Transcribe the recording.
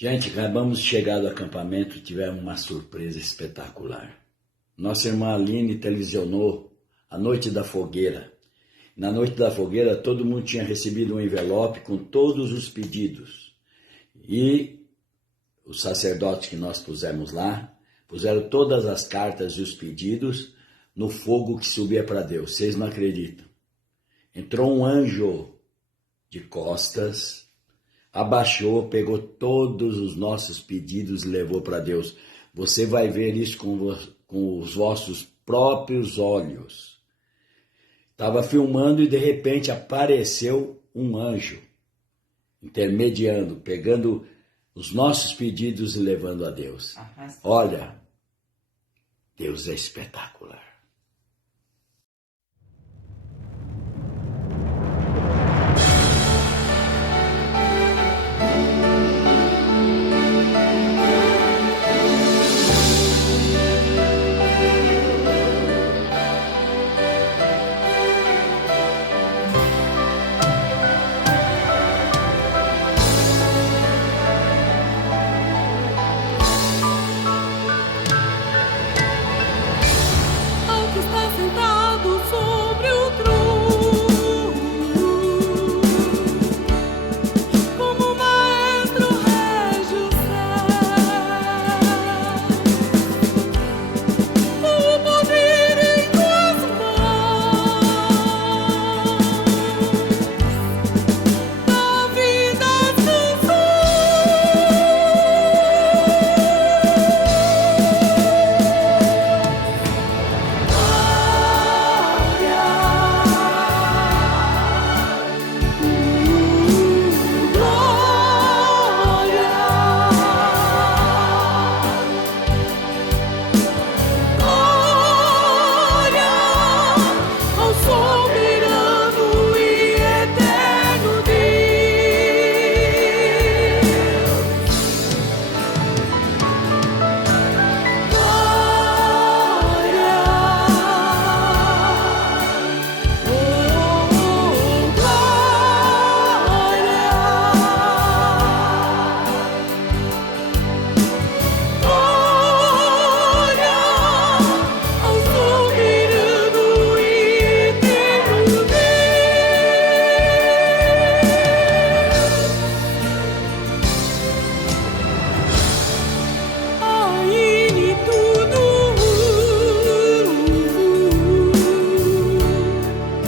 Gente, acabamos de chegar do acampamento e tivemos uma surpresa espetacular. Nossa irmã Aline televisionou a Noite da Fogueira. Na Noite da Fogueira, todo mundo tinha recebido um envelope com todos os pedidos. E os sacerdotes que nós pusemos lá, puseram todas as cartas e os pedidos no fogo que subia para Deus. Vocês não acreditam. Entrou um anjo de costas, abaixou, pegou todos os nossos pedidos e levou para Deus. Você vai ver isso com os vossos próprios olhos. Estava filmando e de repente apareceu um anjo, intermediando, pegando os nossos pedidos e levando a Deus. Olha, Deus é espetacular.